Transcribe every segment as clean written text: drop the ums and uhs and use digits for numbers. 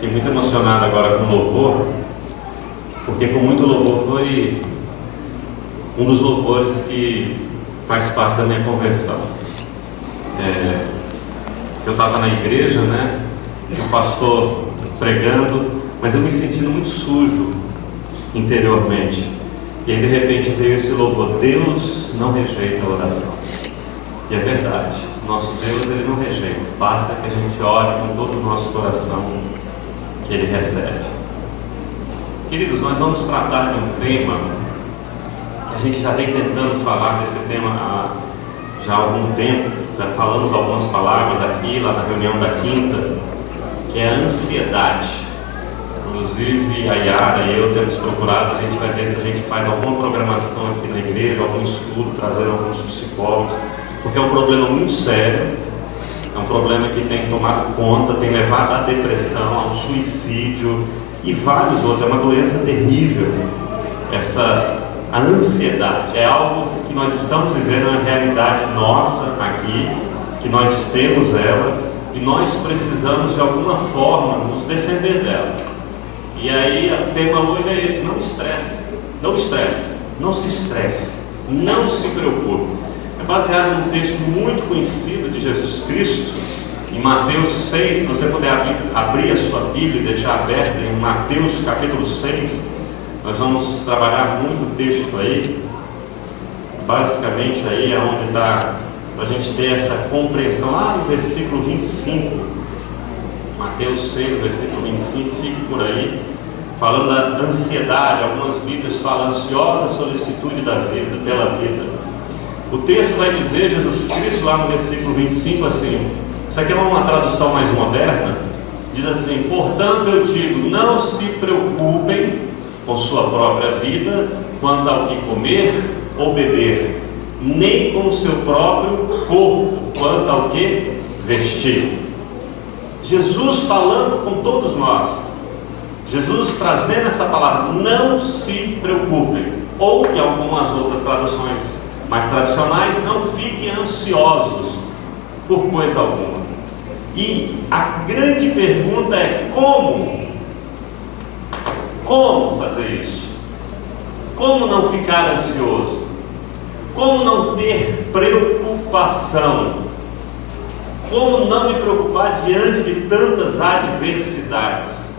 Fiquei muito emocionado agora com o louvor, porque com muito louvor foi um dos louvores que faz parte da minha conversão. Eu estava na igreja, né? E o pastor pregando, mas eu me sentindo muito sujo interiormente. E aí de repente veio esse louvor: Deus não rejeita a oração. E é verdade, nosso Deus, Ele não rejeita, basta que a gente ore com todo o nosso coração, que Ele recebe. Queridos, nós vamos tratar de um tema que a gente já vem tentando falar desse tema já há algum tempo. Já falamos algumas palavras aqui, lá na reunião da quinta, que é a ansiedade. Inclusive a Yara e eu temos procurado, a gente vai ver se a gente faz alguma programação aqui na igreja, algum estudo, trazendo alguns psicólogos, porque é um problema muito sério, é um problema que tem tomado conta, tem levado à depressão, ao suicídio e vários outros. É uma doença terrível, a ansiedade. É algo que nós estamos vivendo, é uma realidade nossa aqui, que nós temos ela, e nós precisamos de alguma forma nos defender dela. E aí o tema hoje é esse: não estresse, não estresse, não se estresse, não se preocupe. É baseado num texto muito conhecido de Jesus Cristo, em Mateus 6. Se você puder abrir a sua Bíblia e deixar aberta em Mateus capítulo 6, nós vamos trabalhar muito o texto aí. Basicamente aí é onde está, para a gente ter essa compreensão, lá no versículo 25, Mateus 6, versículo 25, fique por aí, falando da ansiedade. Algumas Bíblias falam ansiosa solicitude da vida, pela vida. O texto vai dizer, Jesus Cristo lá no versículo 25 assim, isso aqui é uma tradução mais moderna, diz assim: portanto eu digo, não se preocupem com sua própria vida, quanto ao que comer ou beber, nem com o seu próprio corpo, quanto ao que vestir. Jesus falando com todos nós, Jesus trazendo essa palavra: não se preocupem, ou em algumas outras traduções mais tradicionais, não fiquem ansiosos por coisa alguma. E a grande pergunta é como? Como fazer isso? Como não ficar ansioso? Como não ter preocupação? Como não me preocupar diante de tantas adversidades?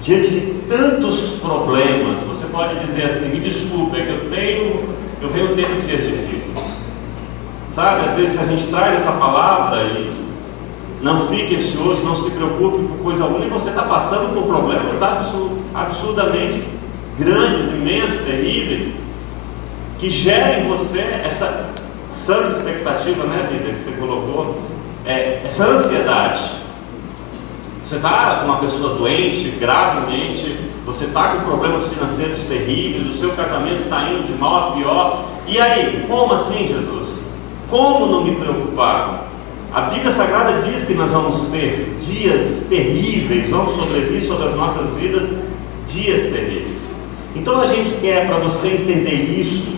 Diante de tantos problemas? Você pode dizer assim: me desculpe, é que eu venho tendo dias difíceis. Sabe, às vezes a gente traz essa palavra e não fique ansioso, não se preocupe por coisa alguma, e você está passando por problemas absurdamente grandes, imensos, terríveis, que geram em você essa santa expectativa, né, vida, que você colocou, essa ansiedade. Você está com uma pessoa doente, gravemente, você está com problemas financeiros terríveis, o seu casamento está indo de mal a pior, e aí, como assim, Jesus? Como não me preocupar? A Bíblia Sagrada diz que nós vamos ter dias terríveis, vamos sobrevir sobre as nossas vidas dias terríveis. Então a gente quer, para você entender isso,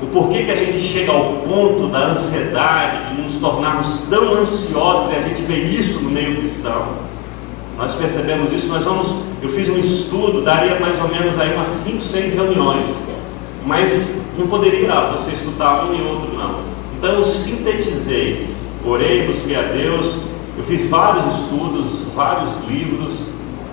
o porquê que a gente chega ao ponto da ansiedade, de nos tornarmos tão ansiosos, e a gente vê isso no meio cristão. Nós percebemos isso, eu fiz um estudo, daria mais ou menos aí umas 5, 6 reuniões, mas não poderia você escutar um e outro não. Então eu sintetizei, orei, busquei a Deus, eu fiz vários estudos, vários livros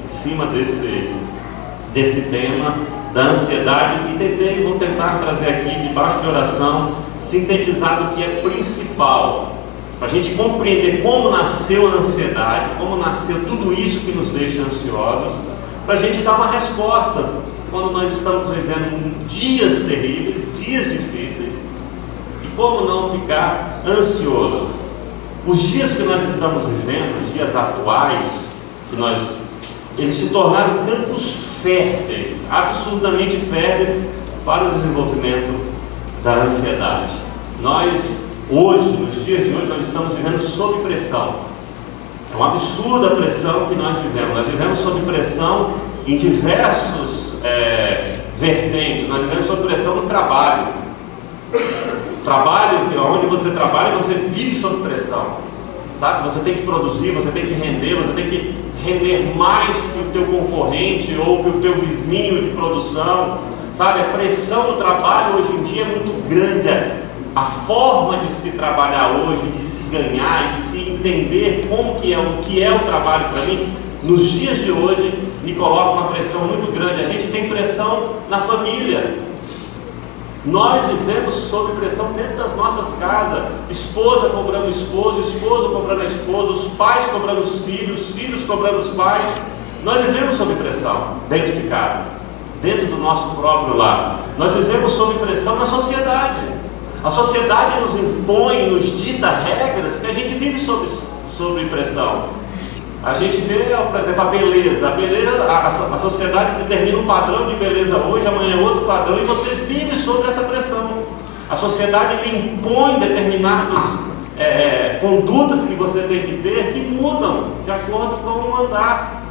em cima desse tema da ansiedade, e vou tentar trazer aqui, debaixo de oração, sintetizar o que é principal, para a gente compreender como nasceu a ansiedade, como nasceu tudo isso que nos deixa ansiosos, para a gente dar uma resposta quando nós estamos vivendo dias terríveis, dias difíceis, e como não ficar ansioso. Os dias que nós estamos vivendo, os dias atuais, eles se tornaram campos férteis, absurdamente férteis para o desenvolvimento da ansiedade. Nós, hoje, nos dias de hoje, nós estamos vivendo sob pressão. É uma absurda pressão que nós vivemos. Nós vivemos sob pressão em diversos vertentes. Nós vivemos sob pressão no trabalho. Trabalho, onde você trabalha, você vive sob pressão. Sabe? Você tem que produzir, você tem que render, você tem que render mais que o teu concorrente ou que o teu vizinho de produção, sabe? A pressão do trabalho hoje em dia é muito grande. A forma de se trabalhar hoje, de se ganhar, de se entender como que é, o que é o trabalho para mim, nos dias de hoje, me coloca uma pressão muito grande. A gente tem pressão na família. Nós vivemos sob pressão dentro das nossas casas. Esposa cobrando esposo, esposo cobrando a esposa, os pais cobrando os filhos cobrando os pais. Nós vivemos sob pressão dentro de casa, dentro do nosso próprio lar. Nós vivemos sob pressão na sociedade. A sociedade nos impõe, nos dita regras que a gente vive sob pressão. A gente vê, por exemplo, a beleza. A sociedade determina um padrão de beleza hoje, amanhã é outro padrão, e você vive sob essa pressão. A sociedade lhe impõe determinadas condutas que você tem que ter, que mudam de acordo com o andar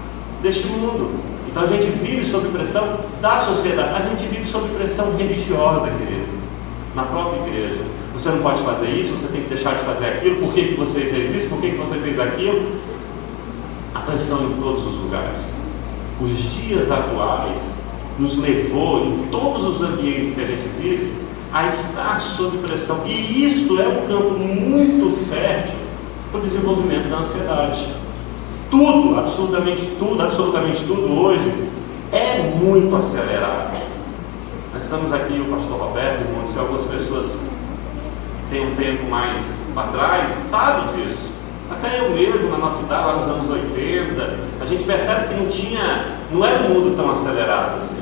deste mundo. Então a gente vive sob pressão da sociedade. A gente vive sob pressão religiosa, querido, na própria igreja. Você não pode fazer isso, você tem que deixar de fazer aquilo. Por que você fez isso? Por que você fez aquilo? A pressão em todos os lugares. Os dias atuais nos levou, em todos os ambientes que a gente vive, a estar sob pressão. E isso é um campo muito fértil para o desenvolvimento da ansiedade. Tudo, absolutamente tudo hoje é muito acelerado. Nós estamos aqui, o pastor Roberto, se algumas pessoas têm um tempo mais para trás, sabem disso. Até eu mesmo, na nossa idade, lá nos anos 80, a gente percebe que não era um mundo tão acelerado assim.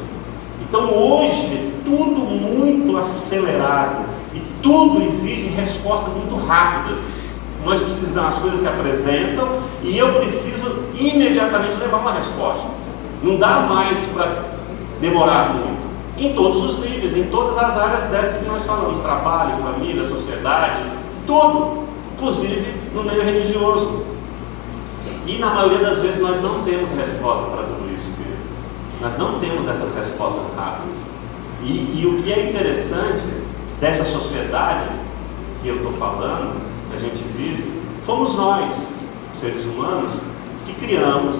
Então hoje é tudo muito acelerado e tudo exige respostas muito rápidas. Nós precisamos, as coisas se apresentam e eu preciso imediatamente levar uma resposta. Não dá mais para demorar muito. Em todos os níveis, em todas as áreas dessas que nós falamos, trabalho, família, sociedade, tudo. Inclusive no meio religioso. E na maioria das vezes nós não temos resposta para tudo isso, querido. Nós não temos essas respostas rápidas. E o que é interessante dessa sociedade que eu estou falando, que a gente vive, fomos nós, seres humanos, que criamos,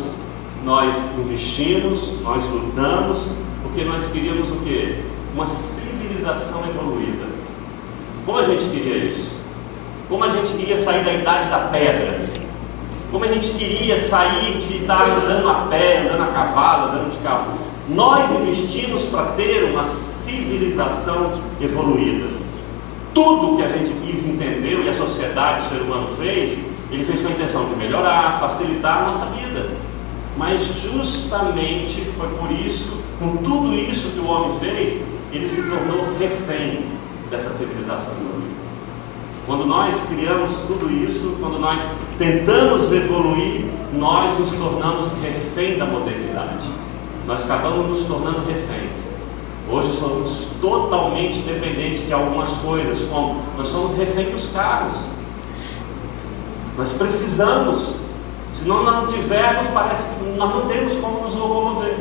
nós investimos, nós lutamos, porque nós queríamos o quê? Uma civilização evoluída. Como a gente queria isso? Como a gente queria sair da idade da pedra, como a gente queria sair de estar andando a pé, andando a cavalo, andando de carro. Nós investimos para ter uma civilização evoluída. Tudo que a gente quis, entendeu, e a sociedade, o ser humano fez, ele fez com a intenção de melhorar, facilitar a nossa vida. Mas justamente foi por isso, com tudo isso que o homem fez, ele se tornou refém dessa civilização evoluída. Quando nós criamos tudo isso, quando nós tentamos evoluir, nós nos tornamos refém da modernidade. Nós acabamos nos tornando reféns. Hoje somos totalmente dependentes de algumas coisas, como nós somos reféns dos carros. Nós precisamos, se nós não tivermos, parece que nós não temos como nos locomover.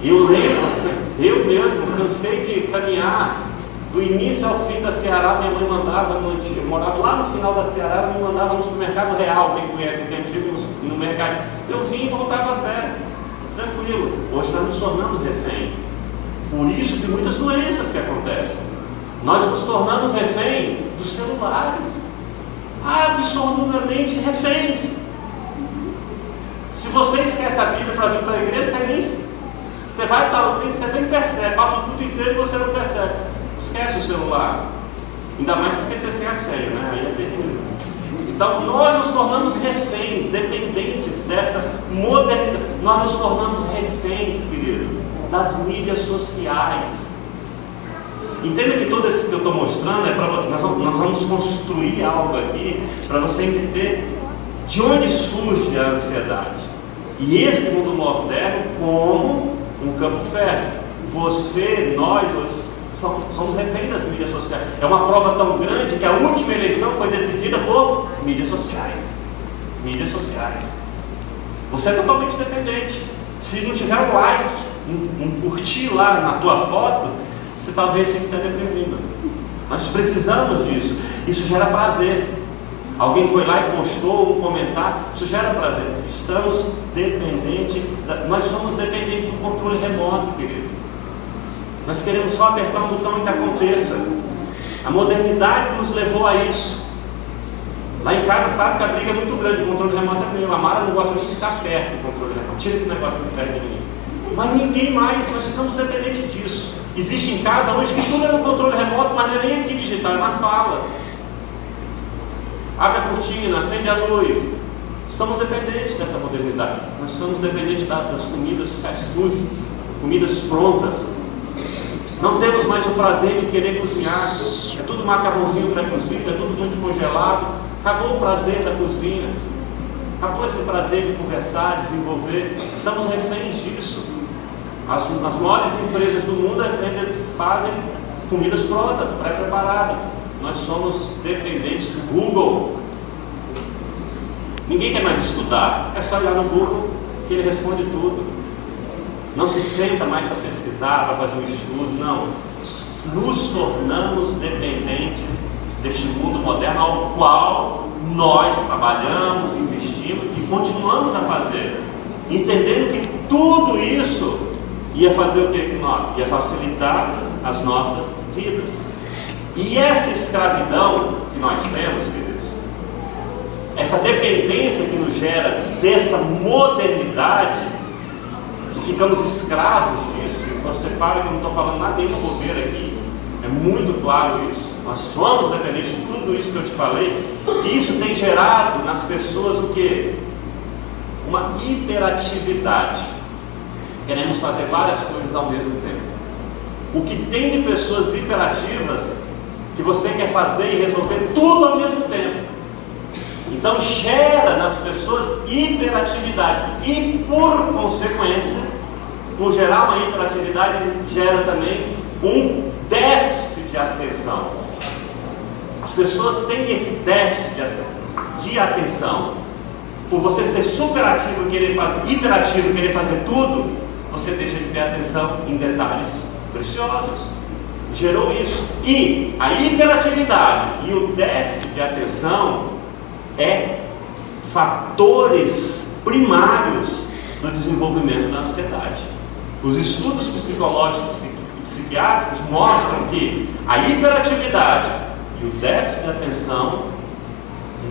Eu lembro, eu mesmo cansei de caminhar do início ao fim da Ceará. Minha mãe mandava, eu morava lá no final da Ceará, ela me mandava no supermercado Real, quem conhece, quem antigo, no mercado. Eu vinha e voltava a pé, tranquilo. Hoje nós nos tornamos refém. Por isso que muitas doenças que acontecem. Nós nos tornamos refém dos celulares. Absolutamente reféns. Se você esquece a Bíblia para vir para a igreja, você vai estar, você nem percebe, passa o culto inteiro e você não percebe. Esquece o celular. Ainda mais se esquecer sem a senha, né? Aí é terrível. Então nós nos tornamos reféns, dependentes dessa modernidade. Nós nos tornamos reféns, querido, das mídias sociais. Entenda que todo esse que eu estou mostrando é para nós vamos construir algo aqui para você entender de onde surge a ansiedade. E esse mundo moderno como um campo fértil. Você, nós hoje somos reféns das mídias sociais. É uma prova tão grande que a última eleição foi decidida por mídias sociais. Mídias sociais. Você é totalmente dependente. Se não tiver um like, um curtir lá na tua foto, você talvez se esteja deprimindo. Nós precisamos disso. Isso gera prazer. Alguém foi lá e postou um comentário, isso gera prazer. Nós somos dependentes do controle remoto, querido. Nós queremos só apertar um botão e que aconteça. A modernidade nos levou a isso. Lá em casa sabe que a briga é muito grande, o controle remoto é meu. A Mara não gosta muito de ficar perto do controle remoto. Tira esse negócio de perto de mim. Mas ninguém mais, nós ficamos dependentes disso. Existe em casa hoje que tudo é no controle remoto, mas não é nem aqui digital, é na fala. Abre a cortina, acende a luz. Estamos dependentes dessa modernidade. Nós estamos dependentes das comidas fast food, comidas prontas. Não temos mais o prazer de querer cozinhar. É tudo macarrãozinho pré-cozido, é tudo muito congelado. Acabou o prazer da cozinha. Acabou esse prazer de conversar, desenvolver. Estamos reféns disso. As maiores empresas do mundo fazem comidas prontas, pré-preparadas. Nós somos dependentes do Google. Ninguém quer mais estudar. É só olhar no Google que ele responde tudo. Não se senta mais para pesquisar, para fazer um estudo. Não. Nos tornamos dependentes deste mundo moderno ao qual nós trabalhamos, investimos e continuamos a fazer. Entendendo que tudo isso ia fazer o que? Ia facilitar as nossas vidas. E essa escravidão que nós temos, queridos, essa dependência que nos gera dessa modernidade, que ficamos escravos disso, e você fala que eu não estou falando nada nem do bobeira aqui, é muito claro isso. Nós somos dependentes de tudo isso que eu te falei, e isso tem gerado nas pessoas o quê? Uma hiperatividade. Queremos fazer várias coisas ao mesmo tempo. O que tem de pessoas hiperativas que você quer fazer e resolver tudo ao mesmo tempo. Então gera nas pessoas hiperatividade. E por consequência, por gerar uma hiperatividade, gera também um déficit de atenção. As pessoas têm esse déficit de atenção. Por você ser superativo, hiperativo, querer fazer tudo, você deixa de ter atenção em detalhes preciosos. Gerou isso. E a hiperatividade e o déficit de atenção é fatores primários do desenvolvimento da ansiedade. Os estudos psicológicos e psiquiátricos mostram que a hiperatividade e o déficit de atenção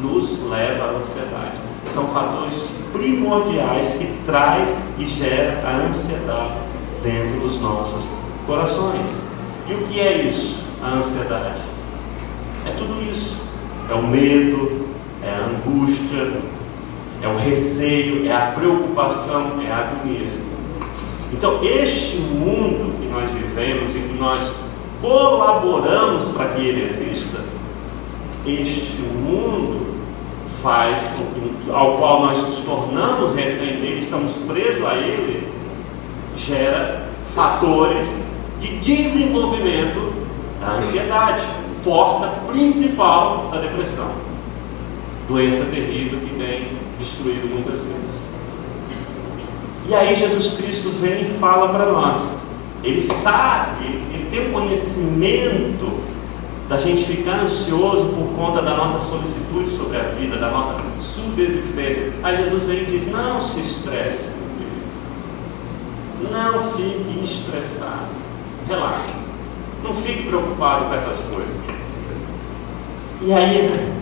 nos leva à ansiedade. São fatores primordiais que traz e gera a ansiedade dentro dos nossos corações. E o que é isso, a ansiedade? É tudo isso. É o medo, é a angústia, é o receio, é a preocupação, é a agonia. Então, este mundo que nós vivemos e que nós colaboramos para que ele exista, este mundo faz com que, ao qual nós nos tornamos refém dele, estamos presos a ele, gera fatores de desenvolvimento da ansiedade, porta principal da depressão, doença terrível que tem destruído muitas vezes. E aí Jesus Cristo vem e fala para nós. Ele sabe, ele tem um conhecimento da gente ficar ansioso por conta da nossa solicitude sobre a vida, da nossa subsistência. Aí Jesus vem e diz: não se estresse, meu filho. Não fique estressado. Relaxa. Não fique preocupado com essas coisas. E aí,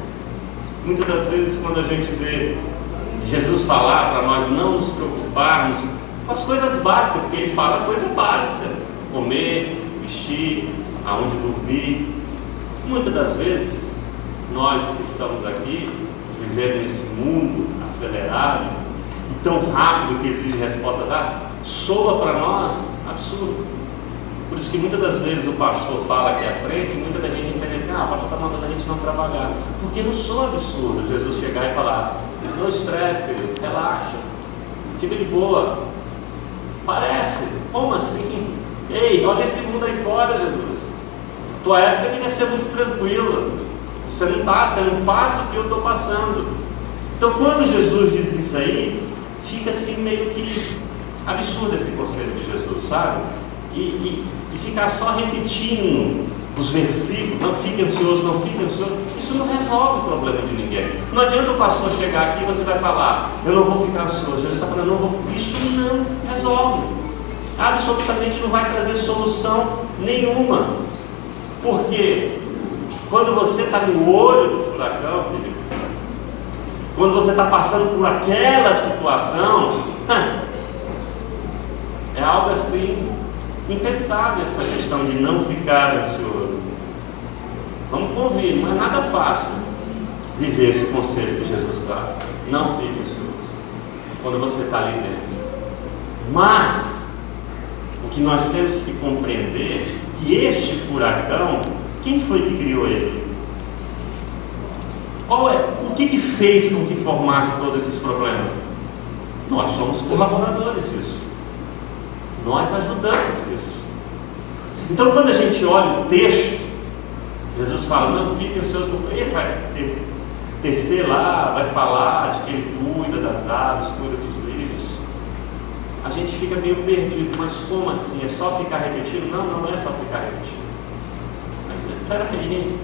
muitas das vezes, quando a gente vê Jesus falar para nós não nos preocuparmos com as coisas básicas, porque ele fala coisa básica: comer, vestir, aonde dormir. Muitas das vezes, nós que estamos aqui, vivendo nesse mundo acelerado e tão rápido que exige respostas soa para nós absurdo. Por isso que muitas das vezes o pastor fala aqui à frente, muita da gente entende assim: o pastor está mandando a gente não trabalhar. Porque não soa absurdo Jesus chegar e falar: não estresse, querido, relaxa, fica de boa. Parece, como assim? Ei, olha esse mundo aí fora, Jesus. Tua época devia ser muito tranquila. Você não passa o que eu estou passando. Então, quando Jesus diz isso aí, fica assim meio que absurdo esse conselho de Jesus, sabe? E ficar só repetindo os versículos, não fique ansioso, não fique ansioso, isso não resolve o problema de ninguém. Não adianta o pastor chegar aqui e você vai falar, eu não vou ficar ansioso. Jesus está falando, isso não resolve. Absolutamente não vai trazer solução nenhuma. Porque quando você está no olho do furacão, querido, quando você está passando por aquela situação, é algo assim impensável, essa questão de não ficar ansioso. Vamos convir, não é nada fácil viver esse conselho que Jesus dá. Não fique ansioso quando você está ali dentro. Mas o que nós temos que compreender é que este furacão, quem foi que criou ele? O que fez com que formasse todos esses problemas? Nós somos colaboradores disso. Nós ajudamos isso. Então, quando a gente olha o texto, Jesus fala, não fiquem ansiosos, ele vai tecer lá, vai falar de que ele cuida das aves, cuida dos lírios. A gente fica meio perdido, mas como assim? É só ficar repetindo? Não é só ficar repetindo. Mas, peraí,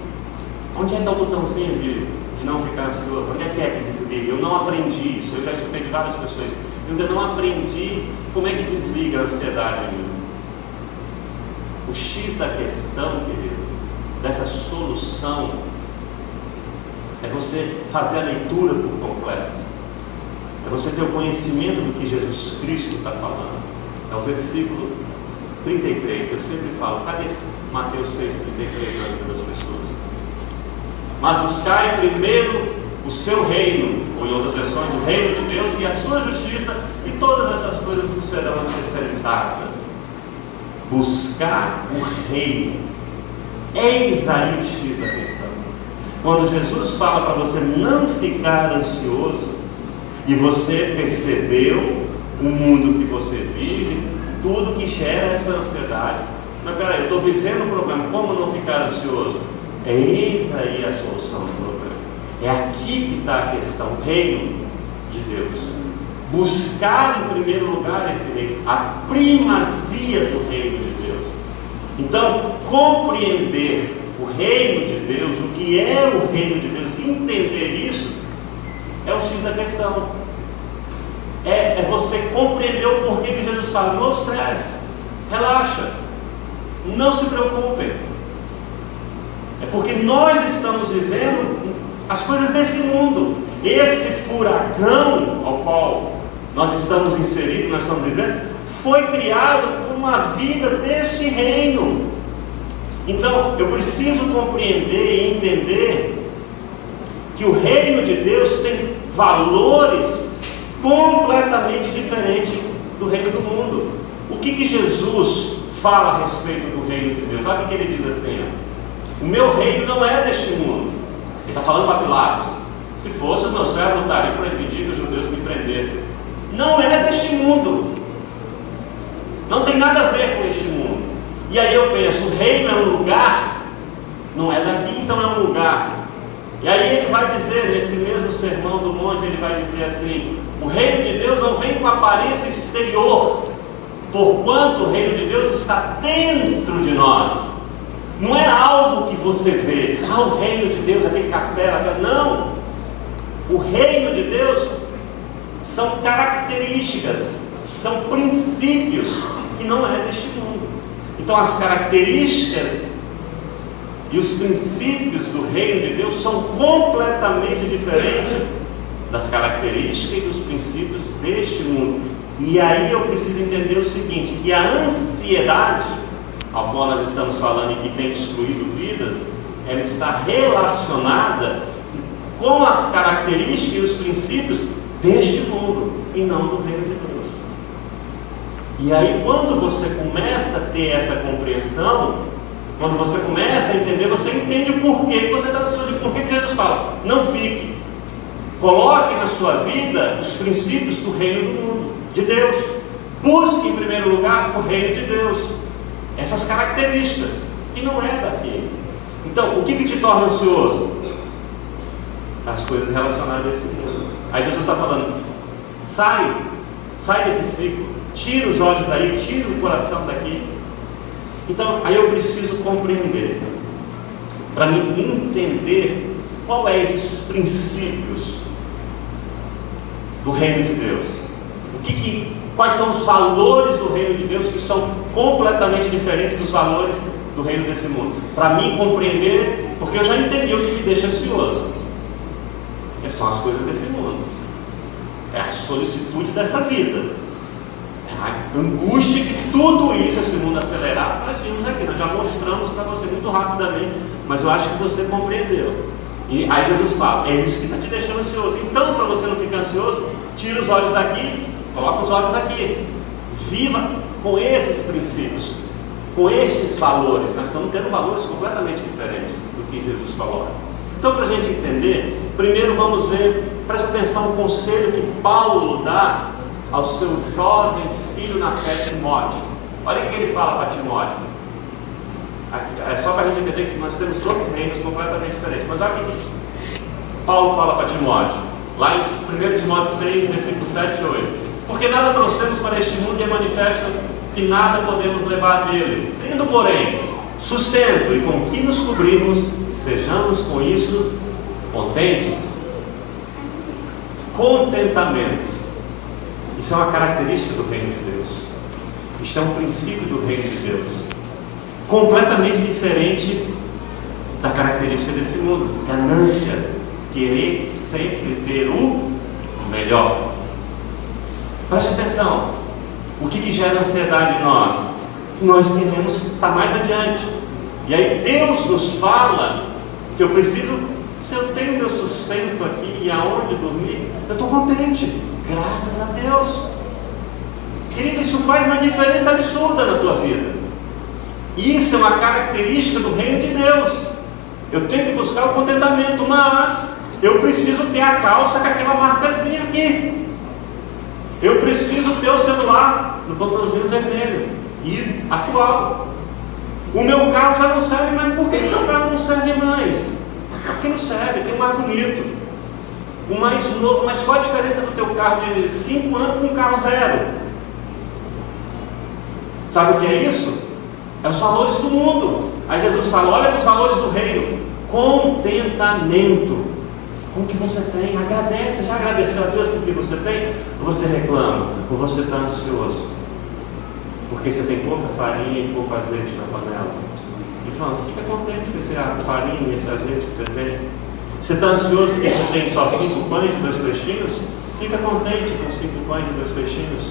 onde é que está o botãozinho de não ficar ansioso? Onde é que desliga? Eu não aprendi isso, eu já escutei de várias pessoas. Eu ainda não aprendi como é que desliga a ansiedade em mim. O X da questão, querido, dessa solução, é você fazer a leitura por completo. É você ter o conhecimento do que Jesus Cristo está falando. É o versículo 33. Eu sempre falo, cadê esse Mateus 6,33 na vida das pessoas? Mas buscai primeiro o seu reino, ou em outras versões, o reino de Deus e a sua justiça, e todas essas coisas nos serão acrescentadas. Buscar o reino. Eis aí o X da questão. Quando Jesus fala para você não ficar ansioso, e você percebeu o mundo que você vive, tudo que gera essa ansiedade. Mas peraí, eu estou vivendo um problema, como não ficar ansioso? Eis aí a solução do problema. É aqui que está a questão, o reino de Deus. Buscar em primeiro lugar esse reino, a primazia do reino de Deus. Então, compreender o reino de Deus, o que é o reino de Deus, entender isso, é o X da questão. É você compreender o porquê que Jesus fala, não estresse, relaxa, não se preocupem. É porque nós estamos vivendo as coisas desse mundo. Esse furacão ao qual nós estamos inseridos, nós estamos vivendo, foi criado por uma vida deste reino. Então, eu preciso compreender e entender que o reino de Deus tem valores completamente diferentes do reino do mundo. O que Jesus fala a respeito do reino de Deus? Olha o que ele diz assim, ó, o meu reino não é deste mundo. Ele está falando para Pilatos. Se fosse, o meu servo lutaria para impedir que os judeus me prendessem. Não é deste mundo. Não tem nada a ver com este mundo. E aí eu penso, o reino é um lugar, não é daqui, então é um lugar. E aí ele vai dizer, nesse mesmo sermão do monte, ele vai dizer assim, o reino de Deus não vem com aparência exterior, porquanto o reino de Deus está dentro de nós. Não é algo que você vê, o reino de Deus, aquele castelo, não. O reino de Deus são características, são princípios que não é deste mundo. Então as características e os princípios do reino de Deus são completamente diferentes das características e dos princípios deste mundo. E aí eu preciso entender o seguinte, que a ansiedade ao qual nós estamos falando e que tem destruído vidas, ela está relacionada com as características e os princípios deste mundo e não do reino de Deus. E aí quando você começa a ter essa compreensão, quando você começa a entender, você entende o porquê que você está ansioso, por que Jesus fala, não fique, coloque na sua vida os princípios do reino do mundo, de Deus, busque em primeiro lugar o reino de Deus, essas características, que não é daqui. Então, o que te torna ansioso? As coisas relacionadas a esse mundo. Aí Jesus está falando, sai desse ciclo, tira os olhos daí, tira o coração daqui. Então, aí eu preciso compreender para mim entender qual é esses princípios do reino de Deus. Quais são os valores do reino de Deus que são completamente diferentes dos valores do reino desse mundo? Para mim compreender, porque eu já entendi o que me deixa ansioso. Que são as coisas desse mundo. É a solicitude dessa vida. É a angústia que tudo isso, esse mundo acelerado, nós vimos aqui. Nós já mostramos para você muito rapidamente, mas eu acho que você compreendeu. E aí Jesus fala, é isso que está te deixando ansioso. Então, para você não ficar ansioso, tira os olhos daqui, coloca os olhos aqui. Viva com esses princípios, com estes valores. Nós estamos tendo valores completamente diferentes do que Jesus falou. Então, para a gente entender, primeiro vamos ver, preste atenção no conselho que Paulo dá ao seu jovem filho na fé, Timóteo. Olha o que ele fala para Timóteo. É só para a gente entender que nós temos dois reinos completamente diferentes. Mas olha o que Paulo fala para Timóteo, lá em 1 Timóteo 6, versículos 7 e 8. Porque nada trouxemos para este mundo e é manifesto que nada podemos levar dele. Tendo, porém, sustento e com que nos cobrimos, estejamos com isso contentes. Contentamento. Isso é uma característica do reino de Deus. Isso é um princípio do reino de Deus. Completamente diferente da característica desse mundo. Ganância. Querer sempre ter o melhor. Preste atenção. O que gera ansiedade em nós? Nós queremos estar mais adiante. E aí Deus nos fala que eu preciso, se eu tenho meu sustento aqui e aonde dormir, eu estou contente. Graças a Deus. Querido, isso faz uma diferença absurda na tua vida. Isso é uma característica do reino de Deus. Eu tenho que buscar o contentamento, mas eu preciso ter a calça com aquela marcazinha aqui. Eu preciso ter o celular no botãozinho vermelho e atual. O meu carro já não serve mais. Por que o meu carro não serve mais? Porque não serve, tem um mais bonito, um mais novo. Mas qual a diferença do teu carro de 5 anos com um carro zero? Sabe o que é isso? É os valores do mundo. Aí Jesus fala, olha para os valores do reino. Contentamento com o que você tem. Agradece. Já agradeceu a Deus por que você tem? Ou você reclama? Ou você está ansioso porque você tem pouca farinha e pouco azeite na panela? Ele fala, fica contente com essa farinha e esse azeite que você tem. Você está ansioso porque você tem só 5 pães e 2 peixinhos? Fica contente com 5 pães e 2 peixinhos.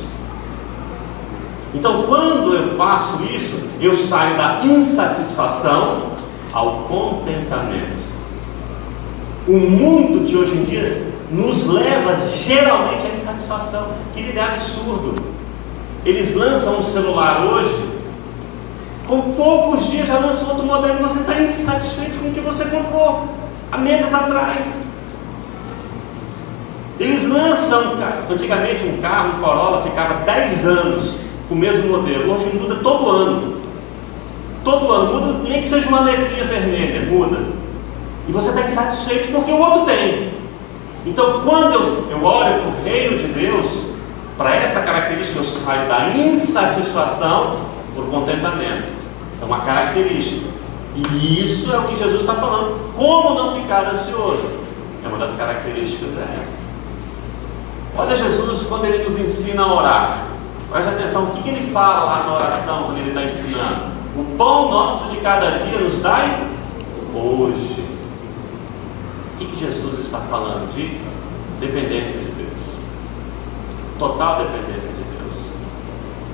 Então, quando eu faço isso, eu saio da insatisfação ao contentamento. O mundo de hoje em dia nos leva geralmente à insatisfação. Querido, é absurdo. Eles lançam um celular hoje, com poucos dias já lançam outro modelo e você está insatisfeito com o que você comprou há meses atrás. Eles lançam, antigamente um carro, um Corolla, ficava 10 anos com o mesmo modelo. Hoje muda todo ano. Todo ano muda, nem que seja uma letrinha vermelha, muda. E você está insatisfeito porque o outro tem. Então, quando eu olho para o reino de Deus, para essa característica, eu saio da insatisfação por contentamento. É uma característica. E isso é o que Jesus está falando. Como não ficar ansioso? É uma das características, é essa. Olha Jesus quando ele nos ensina a orar. Preste atenção, o que ele fala lá na oração quando ele está ensinando? O pão nosso de cada dia nos dai hoje. O que Jesus está falando? De dependência de Deus. Total dependência de Deus.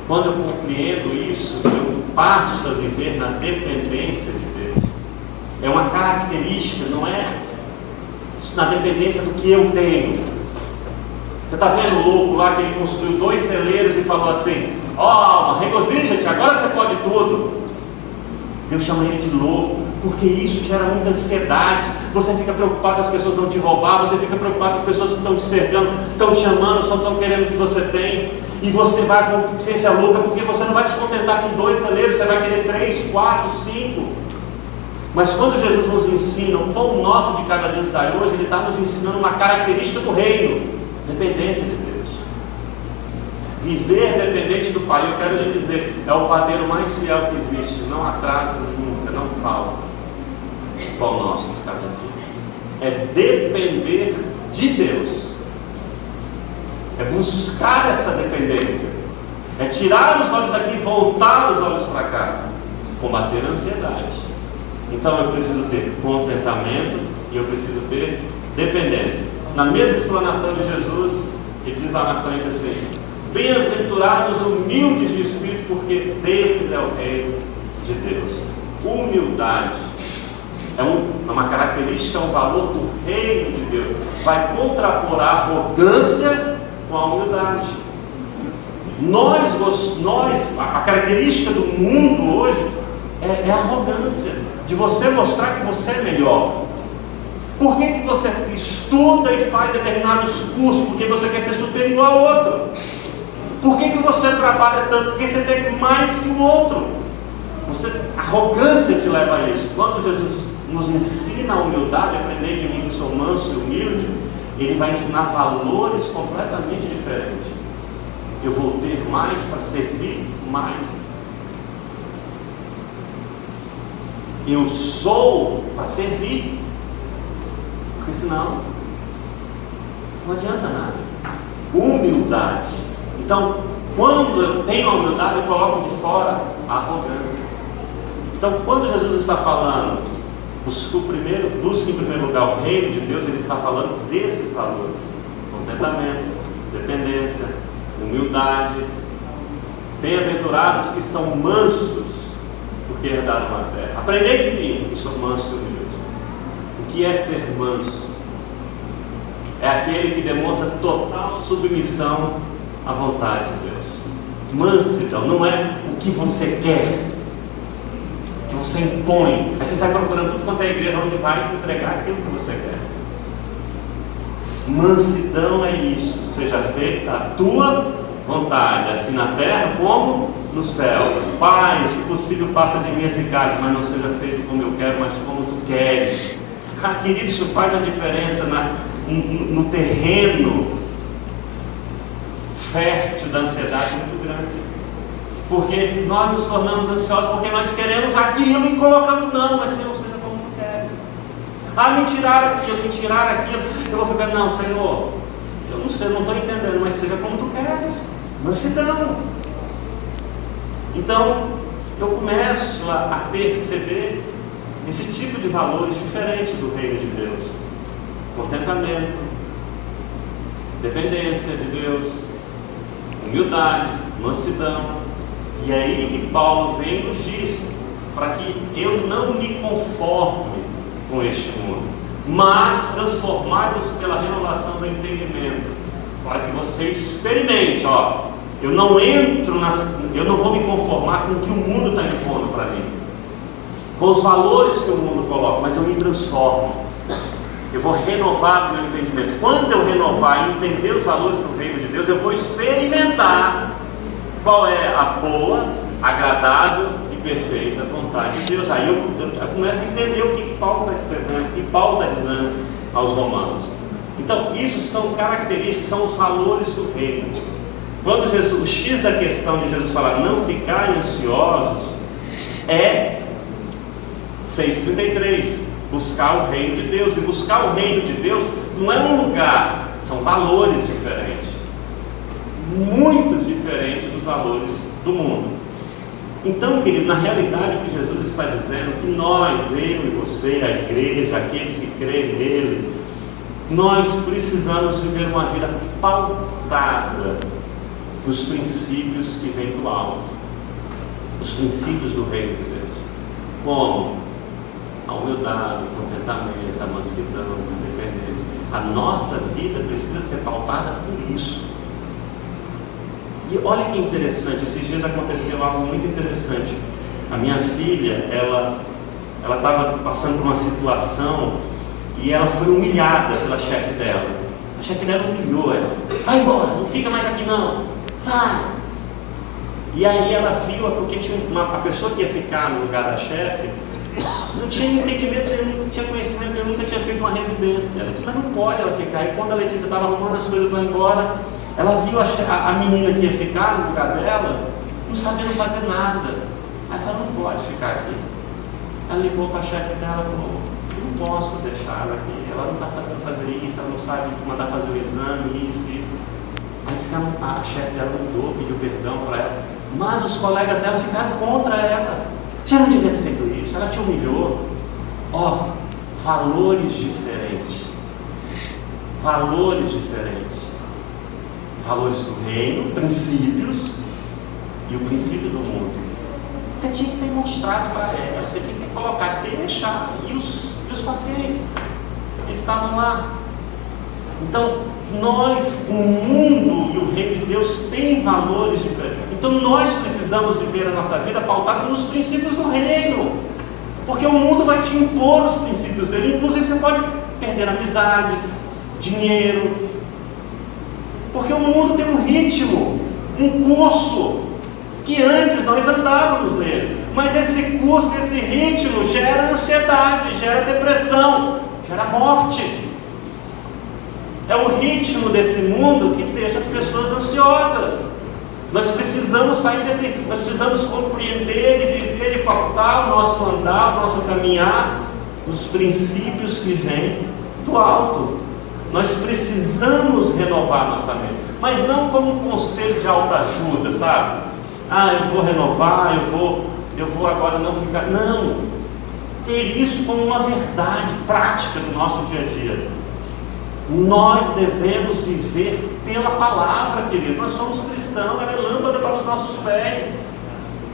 Quando eu compreendo isso, eu passo a viver na dependência de Deus. É uma característica, não é na dependência do que eu tenho. Você está vendo o louco lá que ele construiu 2 celeiros e falou assim, ó, regozija-te, agora você pode tudo. Deus chama ele de louco, porque isso gera muita ansiedade. Você fica preocupado se as pessoas vão te roubar, você fica preocupado se as pessoas que estão te cercando, estão te amando, só estão querendo o que você tem. E você vai com consciência louca, porque você não vai se contentar com 2 celeiros, você vai querer 3, 4, 5. Mas quando Jesus nos ensina o pão nosso de cada dia da hoje, ele está nos ensinando uma característica do reino. Dependência de Deus. Viver dependente do Pai, eu quero lhe dizer, é o padeiro mais fiel que existe. Não atrasa nunca, não falta. pão nosso de cada dia. É depender de Deus. É buscar essa dependência. É tirar os olhos daqui e voltar os olhos para cá. Combater a ansiedade. Então eu preciso ter contentamento e eu preciso ter dependência. Na mesma explanação de Jesus, ele diz lá na frente assim: bem-aventurados humildes de espírito, porque deles é o reino de Deus. Humildade é uma característica, é um valor do reino de Deus. Vai contrapor a arrogância com a humildade. A característica do mundo hoje é a arrogância, de você mostrar que você é melhor. Por que você estuda e faz determinados cursos? Porque você quer ser superior ao outro. Por que você trabalha tanto? Porque você tem mais que o outro. A arrogância te leva a isso. Quando Jesus nos ensina a humildade, aprender de mim que sou manso e humilde, ele vai ensinar valores completamente diferentes. Eu vou ter mais para servir mais. Eu sou para servir, porque senão não adianta nada. Humildade. Então, quando eu tenho a humildade, eu coloco de fora a arrogância. Então, quando Jesus está falando, busque em primeiro lugar o reino de Deus, ele está falando desses valores: contentamento, dependência, humildade. Bem-aventurados que são mansos, porque herdaram a terra. Aprendei de mim, que sou manso e humilde. O que é ser manso? É aquele que demonstra total submissão à vontade de Deus. Mansidão não é o que você quer, que você impõe. Aí você sai procurando tudo quanto é igreja onde vai entregar aquilo que você quer. Mansidão é isso: seja feita a tua vontade, assim na terra como no céu. Pai, se possível, passa de mim esse cálice, mas não seja feito como eu quero, mas como tu queres. Querido, isso faz a diferença no terreno fértil da ansiedade muito grande. Porque nós nos tornamos ansiosos porque nós queremos aquilo e colocamos: não, mas Senhor, seja como tu queres. Me tiraram aquilo, eu vou ficar: não, Senhor, eu não sei, não estou entendendo, mas seja como tu queres. Mansidão. Então, eu começo a perceber esse tipo de valores diferentes do reino de Deus: contentamento, dependência de Deus, humildade, mansidão. E é aí que Paulo vem e nos diz: para que eu não me conforme com este mundo, mas transformados pela renovação do entendimento, para que você experimente. Eu não vou me conformar com o que o mundo está impondo para mim, com os valores que o mundo coloca, mas eu me transformo. Eu vou renovar o meu entendimento. Quando eu renovar e entender os valores do reino de Deus, eu vou experimentar qual é a boa, agradável e perfeita vontade de Deus. Aí eu começo a entender o que Paulo está escrevendo, o que Paulo está dizendo aos romanos. Então, isso são características, são os valores do reino. Quando o X da questão de Jesus falar não ficarem ansiosos, é 6,33, buscar o reino de Deus. E buscar o reino de Deus não é um lugar, são valores diferentes, muito diferentes dos valores do mundo. Então, querido, na realidade o que Jesus está dizendo é que nós, eu e você, a igreja, aqueles que creem nele, nós precisamos viver uma vida pautada nos princípios que vêm do alto, os princípios do reino de Deus, como a humildade, o contentamento, a mansidão, a dependência. A nossa vida precisa ser pautada por isso. E olha que interessante, esses dias aconteceu algo muito interessante. A minha filha, ela estava passando por uma situação e ela foi humilhada pela chefe dela. A chefe dela humilhou ela: vai embora, não fica mais aqui não, sai. E aí ela viu, porque tinha a pessoa que ia ficar no lugar da chefe não tinha entendimento nenhum, não tinha conhecimento nenhum, nunca tinha feito uma residência. Ela disse: mas não pode ela ficar. E quando a Letícia estava arrumando as coisas para ir embora, ela viu a menina que ia ficar no lugar dela, não sabendo fazer nada. Aí falou: não pode ficar aqui. Ela ligou para a chefe dela e falou: não posso deixar ela aqui, ela não está sabendo fazer isso, ela não sabe mandar fazer o exame, isso. Aí disse que a chefe dela mudou, pediu perdão para ela, mas os colegas dela ficaram contra ela. Você não devia ter feito isso, ela te humilhou. Ó, valores diferentes. Valores diferentes. Valores do reino, princípios e o princípio do mundo. Você tinha que ter mostrado para ela, você tinha que ter colocado, deixar. E os pacientes estavam lá. Então, nós, o mundo e o reino de Deus têm valores diferentes. Então, nós precisamos viver a nossa vida pautada nos princípios do reino. Porque o mundo vai te impor os princípios dele. Inclusive, você pode perder amizades, dinheiro. Porque o mundo tem um ritmo, um curso, que antes nós andávamos nele. Mas esse curso, esse ritmo gera ansiedade, gera depressão, gera morte. É o ritmo desse mundo que deixa as pessoas ansiosas. Nós precisamos sair desse, nós precisamos compreender e viver e pautar o nosso andar, o nosso caminhar, nos princípios que vêm do alto. Nós precisamos renovar nossa mente, mas não como um conselho de autoajuda, sabe? Eu vou renovar, eu vou agora não ficar. Não, ter isso como uma verdade prática do nosso dia a dia. Nós devemos viver pela palavra, querido. Nós somos cristãos, ela é lâmpada para os nossos pés.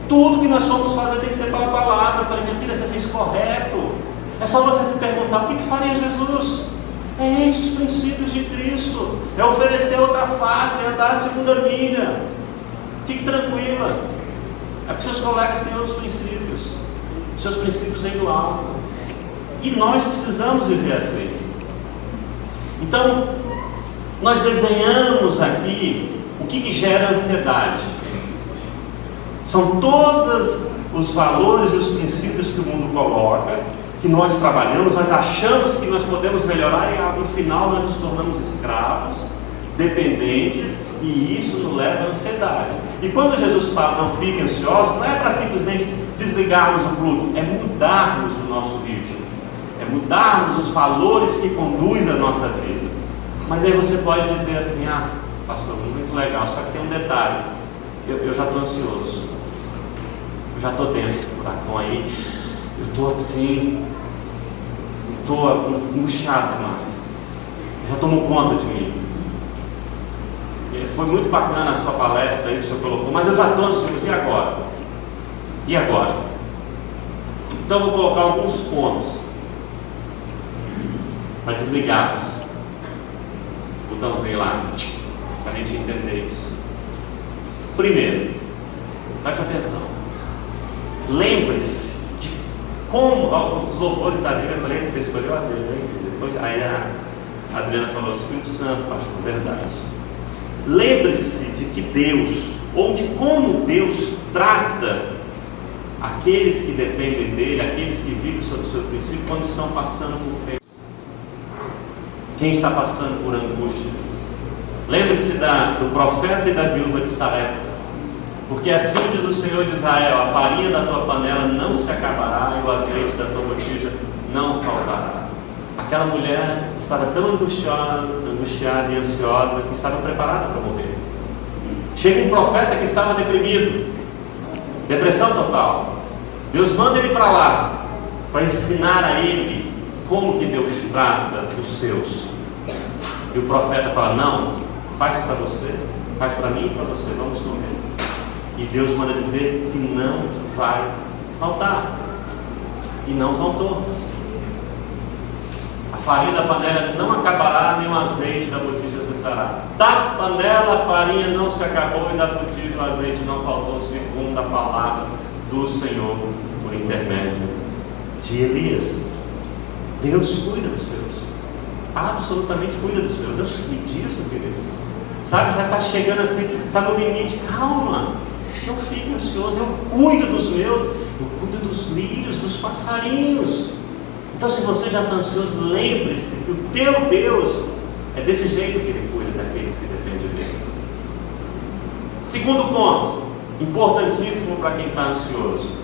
Tudo que nós somos fazer tem que ser pela palavra. Eu falei, minha filha, você fez correto. É só você se perguntar, o que faria Jesus? É esses os princípios de Cristo. É oferecer outra face, é dar a segunda milha. Fique tranquila. É porque seus colegas têm outros princípios. Os seus princípios vêm do alto. E nós precisamos viver assim. Então, nós desenhamos aqui o que gera ansiedade. São todos os valores e os princípios que o mundo coloca, que nós trabalhamos, nós achamos que nós podemos melhorar e no final nós nos tornamos escravos, dependentes, e isso nos leva à ansiedade. E quando Jesus fala não fiquem ansiosos, não é para simplesmente desligarmos o plugue, é mudarmos o nosso ritmo, é mudarmos os valores que conduzem a nossa vida. Mas aí você pode dizer assim, pastor, muito legal, só que tem um detalhe, eu já estou ansioso, eu já estou dentro do furacão aí, eu estou assim, estou angustiado demais, já tomou conta de mim. Foi muito bacana a sua palestra aí que o senhor colocou, mas eu já estou ansioso, e agora? E agora? Então eu vou colocar alguns pontos para desligarmos. Botãozinho lá, para a gente entender isso. Primeiro, preste atenção. Lembre-se de como os louvores da Bíblia, eu falei que você escolheu a Bíblia, hein? Depois, aí a Adriana falou, Espírito Santo, pastor, verdade. Lembre-se de que Deus, ou de como Deus trata aqueles que dependem dele, aqueles que vivem sob o seu princípio, quando estão passando por tempo. Quem está passando por angústia? Lembre-se do profeta e da viúva de Sarepta, porque assim diz o Senhor de Israel: a farinha da tua panela não se acabará e o azeite da tua botija não faltará. Aquela mulher estava tão angustiada e ansiosa que estava preparada para morrer. Chega um profeta que estava deprimido, depressão total. Deus manda ele para lá para ensinar a ele como que Deus trata os seus. E o profeta fala: não, faz para você, faz para mim e para você, vamos comer. E Deus manda dizer que não vai faltar. E não faltou. A farinha da panela não acabará, nem o azeite da botija cessará. Da panela a farinha não se acabou e da botija o azeite não faltou, segundo a palavra do Senhor por intermédio de Elias. Deus cuida dos seus, absolutamente cuida dos seus. Eu sei disso, querido. Sabe, já está chegando assim, está no limite. Calma, não fique ansioso. Eu cuido dos meus, eu cuido dos lírios, dos passarinhos. Então, se você já está ansioso, lembre-se que o teu Deus é desse jeito que Ele cuida daqueles que dependem dEle. Segundo ponto, importantíssimo para quem está ansioso.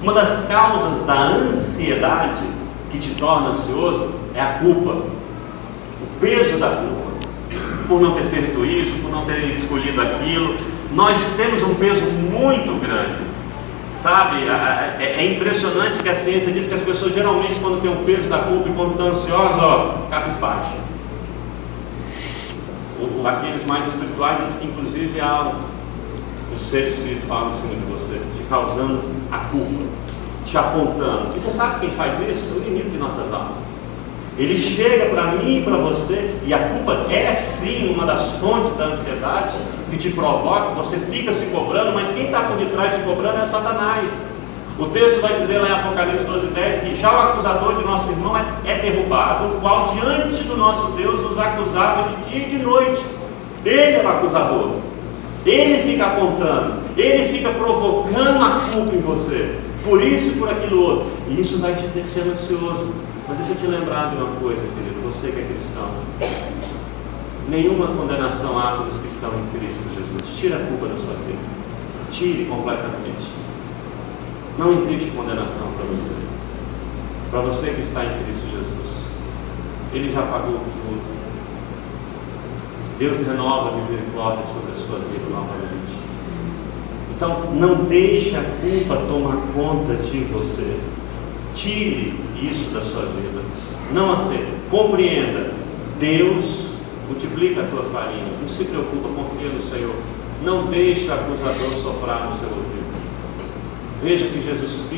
Uma das causas da ansiedade, que te torna ansioso é a culpa, o peso da culpa, por não ter feito isso, por não ter escolhido aquilo. Nós temos um peso muito grande, sabe? É impressionante que a ciência diz que as pessoas geralmente, quando tem o peso da culpa e quando estão ansiosas, cabisbaixa. Aqueles mais espirituais dizem que inclusive há um ser espiritual em cima de você, te causando a culpa, te apontando. E você sabe quem faz isso? O inimigo de nossas almas. Ele chega para mim e para você, e a culpa é sim uma das fontes da ansiedade que te provoca, você fica se cobrando, mas quem está por detrás de cobrando é Satanás. O texto vai dizer lá em Apocalipse 12:10 que já o acusador de nosso irmão é derrubado, o qual diante do nosso Deus os acusava de dia e de noite. Ele é o acusador, ele fica apontando, ele fica provocando a culpa em você, por isso e por aquilo outro, e isso vai te deixando ansioso. Mas deixa eu te lembrar de uma coisa, querido, você que é cristão: nenhuma condenação há para os que estão em Cristo Jesus. Tira a culpa da sua vida, tire completamente. Não existe condenação para você. Para você que está em Cristo Jesus, Ele já pagou tudo. Deus renova a misericórdia sobre a sua vida novamente. Então, não deixe a culpa tomar conta de você. Tire isso da sua vida. Não aceite. Compreenda. Deus multiplica a tua farinha. Não se preocupa, confia no Senhor. Não deixe o acusador soprar no seu ouvido. Veja que Jesus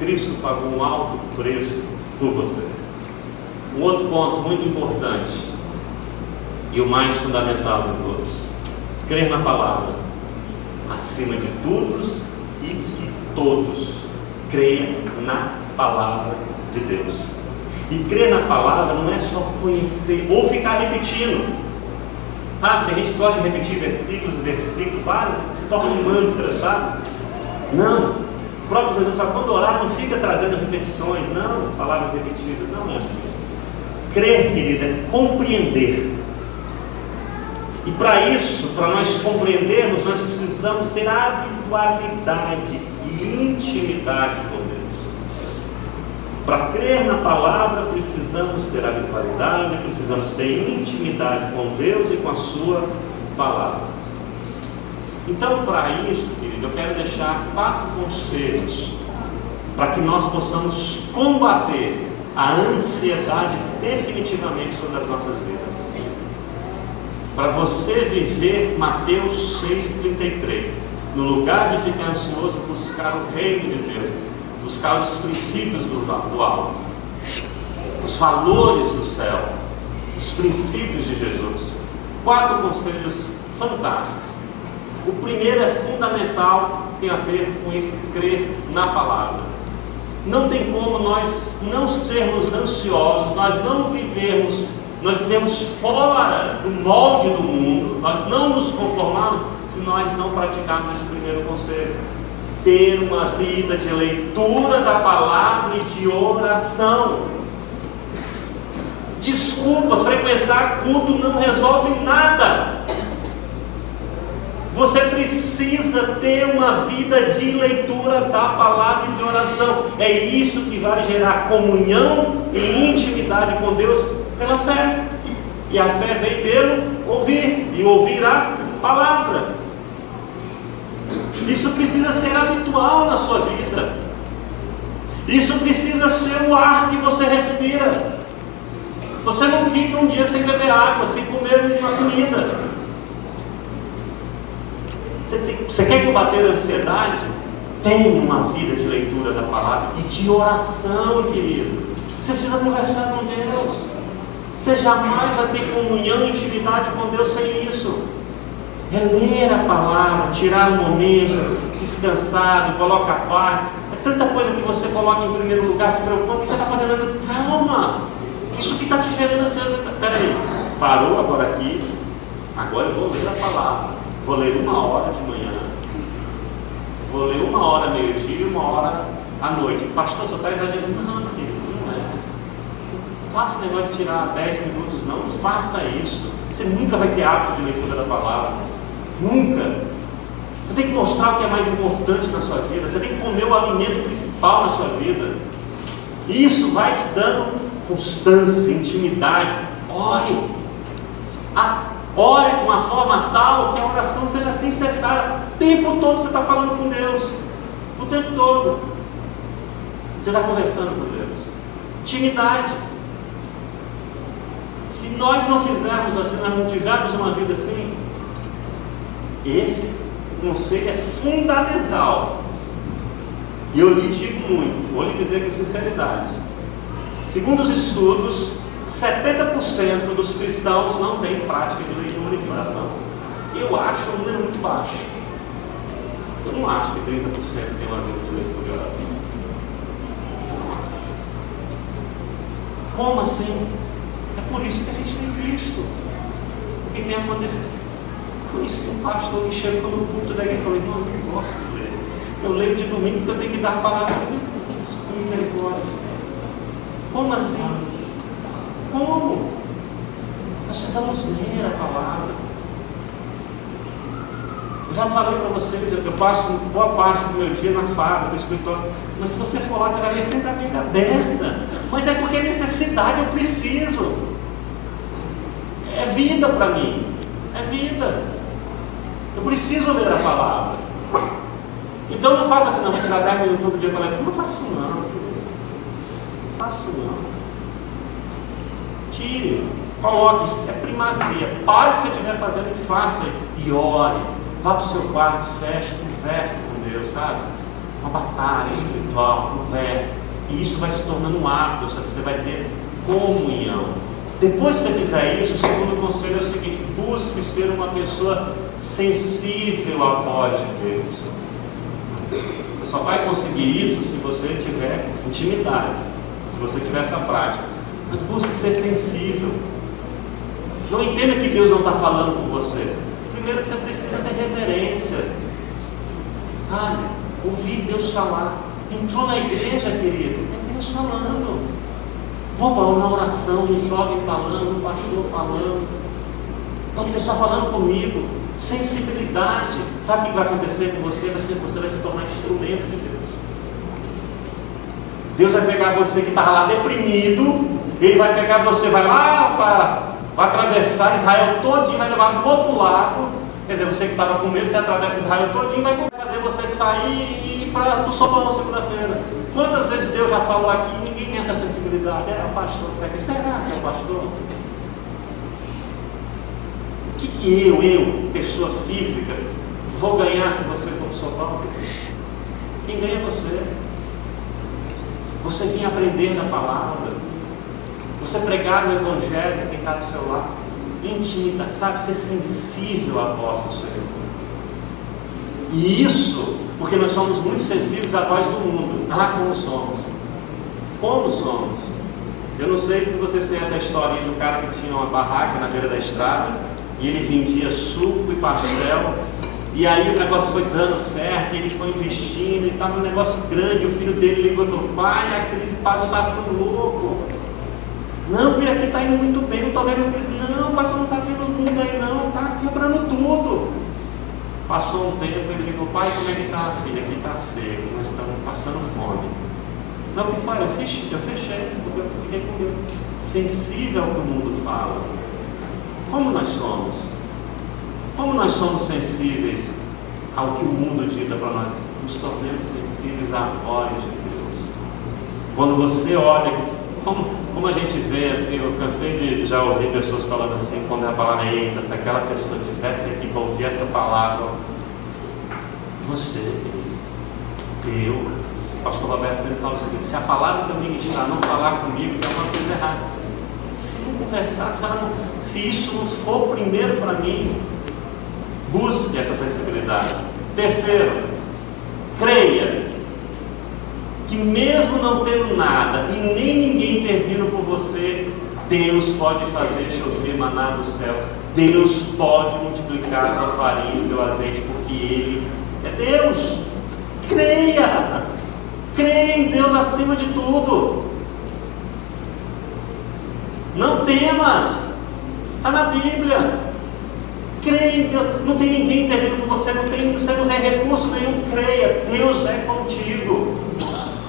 Cristo pagou um alto preço por você. Um outro ponto muito importante e o mais fundamental de todos: crer na palavra acima de todos e de todos. Creia na palavra de Deus. E crer na palavra não é só conhecer ou ficar repetindo, sabe? Tem gente que gosta de repetir versículos e versículos, vários, se torna um mantra, sabe? Não. O próprio Jesus fala: quando orar, não fica trazendo repetições, não, palavras repetidas. Não é assim. Crer, querida, é compreender. E para isso, para nós compreendermos, nós precisamos ter habitualidade e intimidade com Deus. Para crer na palavra, precisamos ter habitualidade, precisamos ter intimidade com Deus e com a sua palavra. Então, para isso, querido, eu quero deixar 4 conselhos para que nós possamos combater a ansiedade definitivamente sobre as nossas vidas. Para você viver Mateus 6,33, no lugar de ficar ansioso, buscar o reino de Deus, buscar os princípios do alto, os valores do céu, os princípios de Jesus. 4 conselhos fantásticos. O primeiro é fundamental, tem a ver com esse crer na palavra. Não tem como nós não sermos ansiosos, nós vivemos fora do molde do mundo, nós não nos conformamos se nós não praticarmos esse primeiro conselho. Ter uma vida de leitura da palavra e de oração. Desculpa, frequentar culto não resolve nada. Você precisa ter uma vida de leitura da palavra e de oração. É isso que vai gerar comunhão e intimidade com Deus pela fé. E a fé vem pelo ouvir, e ouvir a palavra. Isso precisa ser habitual na sua vida. Isso precisa ser o ar que você respira. Você não fica um dia sem beber água, sem comer uma comida. Você quer combater a ansiedade? Tenha uma vida de leitura da palavra e de oração, querido. Você precisa conversar com Deus. Você jamais vai ter comunhão e intimidade com Deus sem isso. É ler a palavra, tirar um momento, descansado, coloca a paz. É tanta coisa que você coloca em primeiro lugar, se preocupa, o que você está fazendo? Calma! Isso que está te gerando ansiedade. Peraí, parou agora aqui, agora eu vou ler a palavra. Vou ler 1 hora de manhã, vou ler 1 hora meio-dia e 1 hora à noite. Pastor, você está exagerando? Não, querido, não é. Faça esse negócio de tirar 10 minutos, não faça isso. Você nunca vai ter hábito de leitura da palavra. Nunca. Você tem que mostrar o que é mais importante na sua vida. Você tem que comer o alimento principal na sua vida. Isso vai te dando constância, intimidade. Ore. Ore de uma forma tal que a oração seja sem cessar. O tempo todo você está falando com Deus. O tempo todo. Você está conversando com Deus. Intimidade. Se nós não fizermos assim, nós não tivermos uma vida assim, esse conselho é fundamental. E eu lhe digo muito, vou lhe dizer com sinceridade. Segundo os estudos, 70% dos cristãos não têm prática de leitura e de oração. Eu acho um número muito baixo. Eu não acho que 30% tem uma vida de leitura e oração. Como assim? É por isso que a gente tem visto o que tem acontecido. Conheci um pastor que chegou no culto da igreja e falou: irmão, eu não gosto de ler. Eu leio de domingo porque eu tenho que dar a palavra. Misericórdia. Como assim? Como? Nós precisamos ler a palavra. Eu já falei para vocês, eu passo boa parte do meu dia na fábrica, no escritório. Mas se você for lá, você vai ver sempre a Bíblia aberta. Mas é porque é necessidade, eu preciso. É vida para mim. É vida. Eu preciso ler a palavra. Então não faça assim, não, vou tirar 10 minutos todo dia para ler. Não faço isso não. Não faço não. Tire, coloque, isso é primazia. Pare o que você estiver fazendo e faça. E ore. Vá para o seu quarto, feche, converse com Deus, sabe? Uma batalha espiritual, converse. E isso vai se tornando um hábito, sabe? Você vai ter comunhão. Depois que você fizer isso, o segundo conselho é o seguinte: busque ser uma pessoa sensível à voz de Deus. Você só vai conseguir isso se você tiver intimidade, se você tiver essa prática. Mas busque ser sensível. Não entenda que Deus não está falando com você. Primeiro você precisa ter reverência, sabe? Ouvir Deus falar. Entrou na igreja, querido, é Deus falando. Vou na oração, no jovem falando, no pastor falando. Então Deus está falando comigo. Sensibilidade. Sabe o que vai acontecer com você? Você vai se tornar instrumento de Deus. Deus vai pegar você que estava lá deprimido. Ele vai pegar você, vai lá vai atravessar Israel todinho, vai levar para o outro lado. Quer dizer, você que estava com medo, você atravessa Israel todinho, vai fazer você sair e ir para o Sobão segunda-feira. Quantas vezes Deus já falou aqui e ninguém tem essa sensibilidade? É o pastor que está aqui. Será que é o pastor? O que eu, pessoa física, vou ganhar se você for para o Sobão? Quem ganha é você. Você vinha aprender da palavra. Você pregar no Evangelho, quem está do seu lado. Intimidade, sabe? Ser sensível à voz do Senhor. E isso, porque nós somos muito sensíveis à voz do mundo. Como somos? Como somos? Eu não sei se vocês conhecem a história do cara que tinha uma barraca na beira da estrada e ele vendia suco e pastel. E aí o negócio foi dando certo, e ele foi investindo, e estava um negócio grande. E o filho dele ligou e falou: pai, a crise passa, eu estava ficando louco. Não, filho, aqui está indo muito bem, não estou vendo crise. Não, pastor, não está vendo tudo aí não, está quebrando tudo. Passou um tempo, ele ligou: pai, como é que está, filha? Aqui está feio, aqui nós estamos passando fome. Não, o que foi? Eu fechei, porque eu fiquei com Deus. Sensível ao que o mundo fala. Como nós somos? Como nós somos sensíveis ao que o mundo dita para nós? Nos tornamos sensíveis à voz de Deus. Quando você olha, como a gente vê assim, eu cansei de já ouvir pessoas falando assim, quando é a palavra: eita, se aquela pessoa estivesse aqui para ouvir essa palavra, você, eu, o pastor Roberto sempre fala o seguinte: se a palavra que eu ministrar não falar comigo, tem alguma coisa errada. Se não conversar, se isso não for primeiro para mim, busque essa sensibilidade. Terceiro, creia que mesmo não tendo nada e nem ninguém intervindo por você, Deus pode fazer chover maná do céu. Deus pode multiplicar a tua farinha e o teu azeite, porque Ele é Deus. Creia! Creia em Deus acima de tudo. Não temas. Está na Bíblia. Creia em Deus. Não tem ninguém intervindo por você, você não tem recurso nenhum. Creia, Deus é contigo.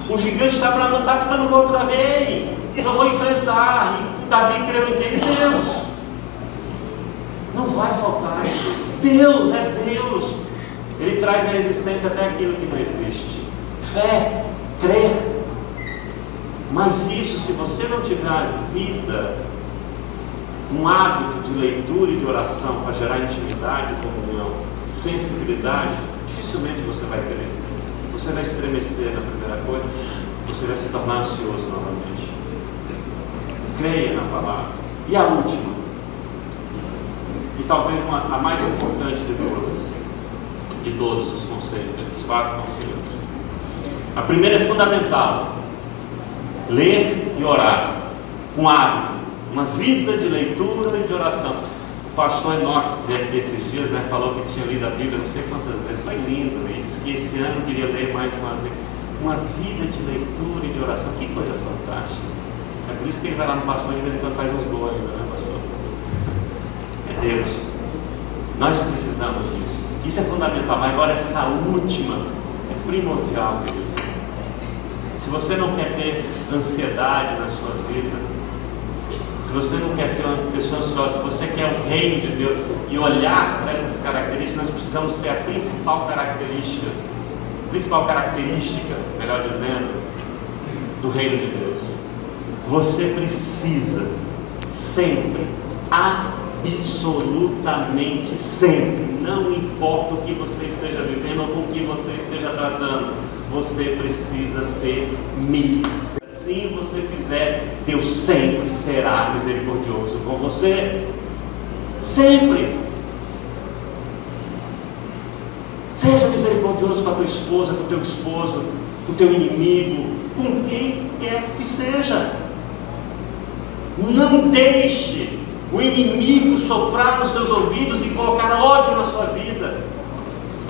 O gigante está ficando contra rei. Eu vou enfrentar. E Davi creu em quem? Deus. Não vai faltar. Deus é Deus. Ele traz à existência até aquilo que não existe. Fé, crer. Mas isso, se você não tiver vida, um hábito de leitura e de oração para gerar intimidade, comunhão, sensibilidade, dificilmente você vai crer. Você vai estremecer na primeira coisa, você vai se tornar ansioso novamente. Creia na palavra. E a última, e talvez a mais importante de todos os conceitos, desses 4 conceitos. A primeira é fundamental: ler e orar, um hábito, uma vida de leitura e de oração. O pastor Enoque veio aqui esses dias, falou que tinha lido a Bíblia não sei quantas vezes, foi lindo, ele disse que esse ano queria ler mais uma vez. Uma vida de leitura e de oração, que coisa fantástica. É por isso que ele vai lá no pastor e de vez em quando faz uns gols ainda, né, pastor? É Deus. Nós precisamos disso. Isso é fundamental, mas agora essa última é primordial, querido. Se você não quer ter ansiedade na sua vida, se você não quer ser uma pessoa só, se você quer o reino de Deus e olhar para essas características, nós precisamos ter a principal característica, melhor dizendo, do reino de Deus. Você precisa sempre, absolutamente sempre, não importa o que você esteja vivendo ou com o que você esteja tratando, você precisa ser misericordioso. Se você fizer, Deus sempre será misericordioso com você. Sempre. Seja misericordioso com a tua esposa, com o teu esposo, com o teu inimigo, com quem quer que seja. Não deixe o inimigo soprar nos seus ouvidos e colocar ódio na sua vida,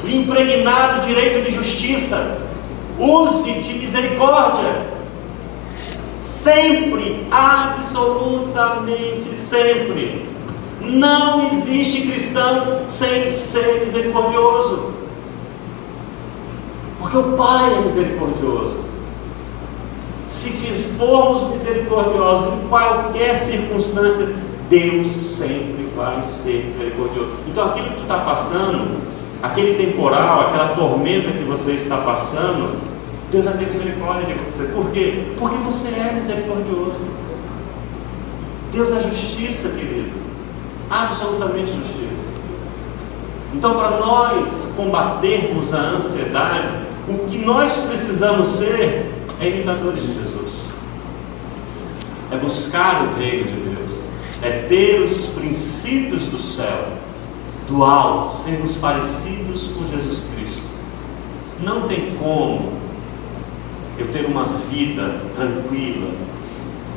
lhe impregnar do direito de justiça. Use de misericórdia. Sempre, absolutamente sempre. Não existe cristão sem ser misericordioso, porque o Pai é misericordioso. Se formos misericordiosos em qualquer circunstância, Deus sempre vai ser misericordioso. Então aquilo que tu está passando, aquele temporal, aquela tormenta que você está passando, Deus vai ter misericórdia de você. Por quê? Porque você é misericordioso. Deus é justiça, querido. Absolutamente justiça. Então, para nós combatermos a ansiedade, o que nós precisamos ser é imitadores de Jesus. É buscar o reino de Deus. É ter os princípios do céu, do alto, sermos parecidos com Jesus Cristo. Não tem como eu ter uma vida tranquila,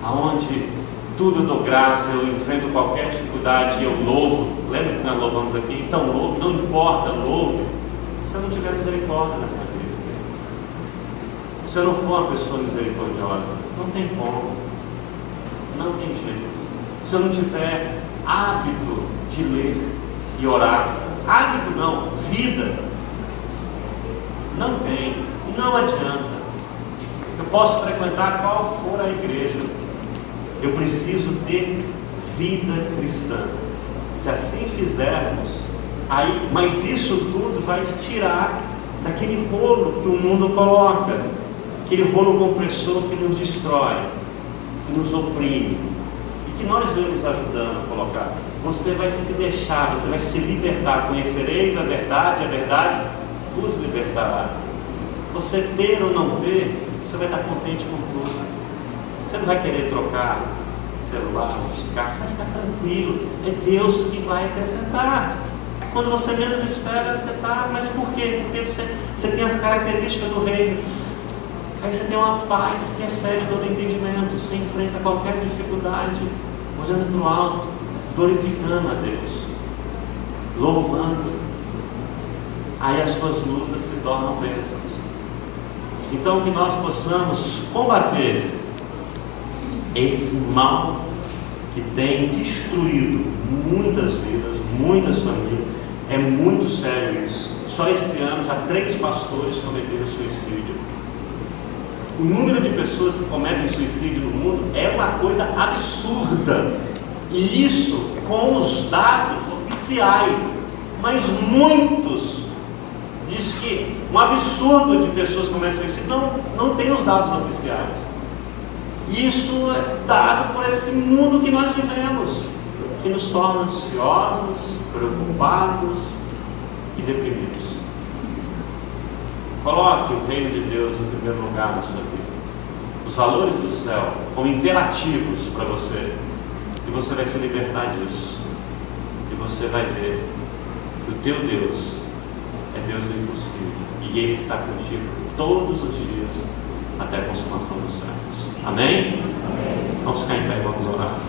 aonde tudo eu dou graça, eu enfrento qualquer dificuldade e eu louvo. Lembra que nós louvamos aqui? Então louvo, não importa, louvo. Se eu não tiver misericórdia na minha vida, se eu não for uma pessoa misericordiosa, não tem como, não tem jeito. Se eu não tiver hábito de ler e orar, hábito não, vida, não tem, não adianta. Eu posso frequentar qual for a igreja, eu preciso ter vida cristã. Se assim fizermos, aí, mas isso tudo vai te tirar daquele rolo que o mundo coloca, aquele rolo compressor que nos destrói, que nos oprime, e que nós vamos ajudando a colocar. Você vai se deixar, você vai se libertar. Conhecereis a verdade vos libertará. Você ter ou não ter, você vai estar contente com tudo. Você não vai querer trocar celular, carro, você vai ficar tranquilo. É Deus que vai acrescentar. Quando você menos espera, você está. Mas por quê? Porque você tem as características do reino. Aí você tem uma paz que excede todo entendimento. Você enfrenta qualquer dificuldade olhando para o alto, glorificando a Deus, louvando. Aí as suas lutas se tornam bênçãos. Então que nós possamos combater esse mal que tem destruído muitas vidas, muitas famílias. É muito sério isso. Só esse ano já 3 pastores cometeram suicídio. O número de pessoas que cometem suicídio no mundo é uma coisa absurda. E isso com os dados oficiais. Mas muitos diz que um absurdo de pessoas que cometem suicídio não tem os dados oficiais. Isso é dado por esse mundo que nós vivemos, que nos torna ansiosos, preocupados e deprimidos. Coloque o reino de Deus em primeiro lugar na sua vida. Os valores do céu como imperativos para você. E você vai se libertar disso. E você vai ver que o teu Deus é Deus do impossível. E Ele está contigo todos os dias até a consumação dos séculos. Amém? Amém. Vamos ficar em pé e vamos orar.